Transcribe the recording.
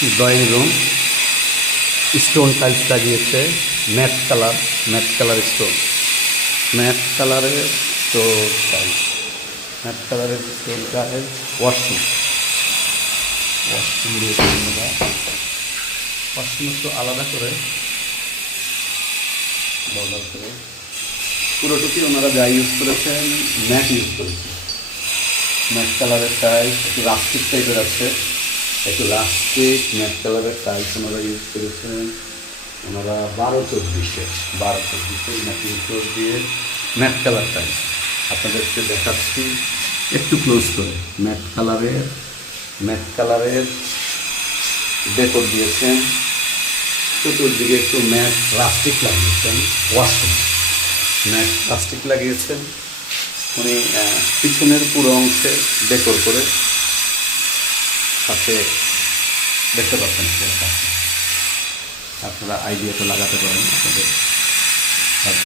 Drawing room, stone tiles লাগিয়েছে, matte colour stone, mat কালারের stone tiles, mat কালারের stone tiles. Washroom দিয়েছে ওনারা। ওয়াশরুম একটু আলাদা করে বর্ডার করে পুরোটুকি ওনারা যা ইউজ করেছেন ম্যাট ইউজ করেছেন, ম্যাট কালারের টাইলস, একটু রাস্টিক টাইপের আছে, একটু রাস্টিক ম্যাট কালারের টাইলস ওনারা ইউজ করেছেন। ওনারা 12-24 ম্যাট ইউজ দিয়ে ম্যাট কালার টাইলস আপনাদেরকে দেখাচ্ছি একটু ক্লোজ করে। ম্যাট কালারের ডেকোর দিয়েছেন, চতুর্দিকে একটু ম্যাট রাস্টিক লাগিয়েছেন। ওয়াশরুম ম্যাট রাস্টিক লাগিয়েছেন উনি পিছনের পুরো অংশে ডেকোর করে, সাথে দেখতে পাচ্ছেন আপনারা আইডিয়াটা লাগাতে পারেন আপনাদের।